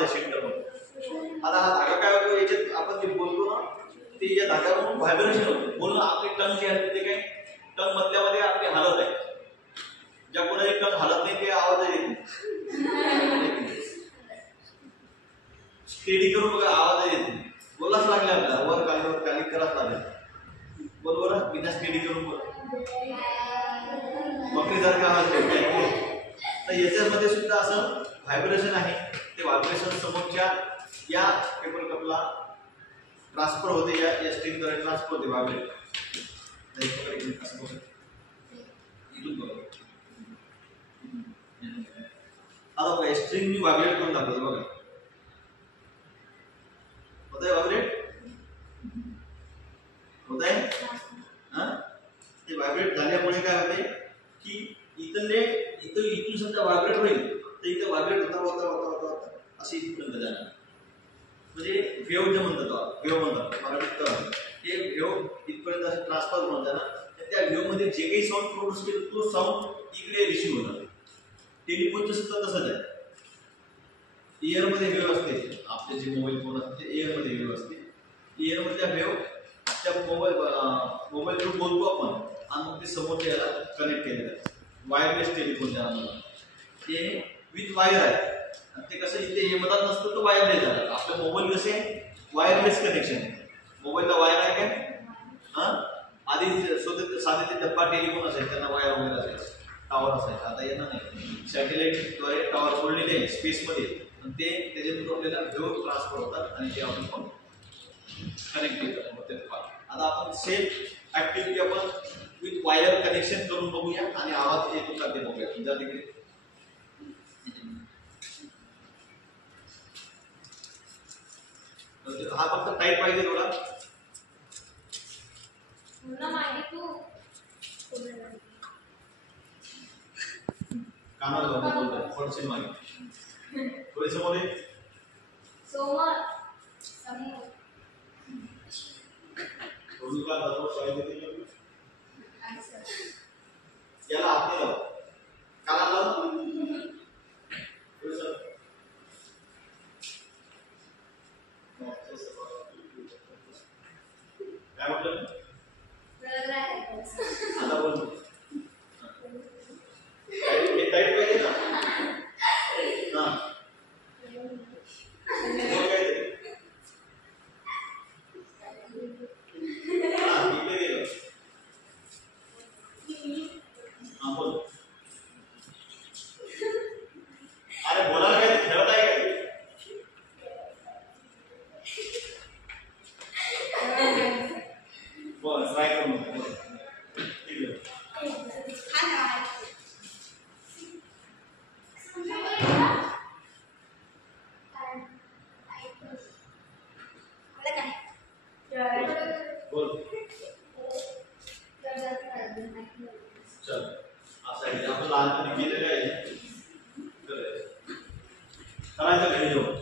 आहे सेंटर मध्ये. आता हा धागा काय होतो, याच्यात आपण जे बोलतो ना ते या धाग्यावरून व्हायब्रेशन होतं. बोलणं आपली टंग जी आहे ते काय टंग मधल्यामध्ये आपली हालत आहे. ज्या कोणाची टंग हालत नाही ते आवाज येत नाही. स्टेडी करून बघा, आवाज येत नाही. बोलाच लागले आपल्याला, वर खाली कराच लागेल. बरोबर, बिना स्टेडी करून बोला. बकरीसारखा आवाज येतो. तर याच्यामध्ये सुद्धा असं व्हायब्रेशन आहे. ते व्हायब्रेशन समोरच्या या पेपर कपला ट्रान्सफर होते, या स्ट्रिंगद्वारे ट्रान्सफर होते व्हायब्रेट. आता बघा स्ट्रिंग मी व्हायब्रेट करून दाखवतो. बघा होतंय व्हायब्रेट, होतंय. ते व्हायब्रेट झाल्यामुळे काय होते की इथून समजा व्हायब्रेट होईल तर इथं व्हायब्रेट होता होता होता होता असे इथपर्यंत जाणार. म्हणजे वेव्ह जे म्हणतात, वेव्ह म्हणतात मराठीत, ते वेव्ह इथपर्यंत असं ट्रान्सफर होऊन जाणार. त्या वेव्ह मध्ये जे काही साऊंड प्रोड्यूस केलं तो साऊंड इकडे रिसीव्ह होणार. टेलिफोनचं सुद्धा तसंच आहे. इयर मध्ये वेव्ह असते, आपले जे मोबाईल फोन असते इयर मध्ये वेव्ह असते. इयर मध्ये त्या वेव्ह त्या मोबाईल थ्रू बोलतो आपण आणि मग ते समोरच्या याला कनेक्ट केलेलं आहे. वायरलेस टेलिफोन त्याला म्हणतात. ते विथ वायर आहे. ते कसं इथे हे मधात नसतं तर वायरलेस झालं. आपले मोबाईल कसे वायरलेस कनेक्शन आहे. मोबाईलला वायर आहे काय, आधी साधे ते डब्बा टेलिफोन असायचे, त्यांना वायर वगैरे असायचं, टॉवर असायचं. आता यांना नाही, सॅटेलाइटद्वारे टॉवर सोडलेले आहे स्पेसमध्ये, ते त्याच्यातून आपल्याला वेव्ह ट्रान्सफर होतात आणि ते आपण पण कनेक्ट करतात. आता आपण सेम ऍक्टिव्हिटी आपण विथ वायर कनेक्शन करून बघूया आणि आवाज येतो का ते बघूया. तुमच्या तिकडे हा फक्त टाईप पाहिजे थोडा. कानाला बोलतोय थोडसे मागे, थोडे समोर ये. याला हात नाही लाव, कानाला लाव. काय म्हटलं आता बोल. टाईट पाहिजे ना. अरे बोलायला काय खेळत आहे काय. बरं ट्राय करू. बोल. चल असं आहे आपण लहानपणी केलेलं आहे, करायचं घरी जाऊन.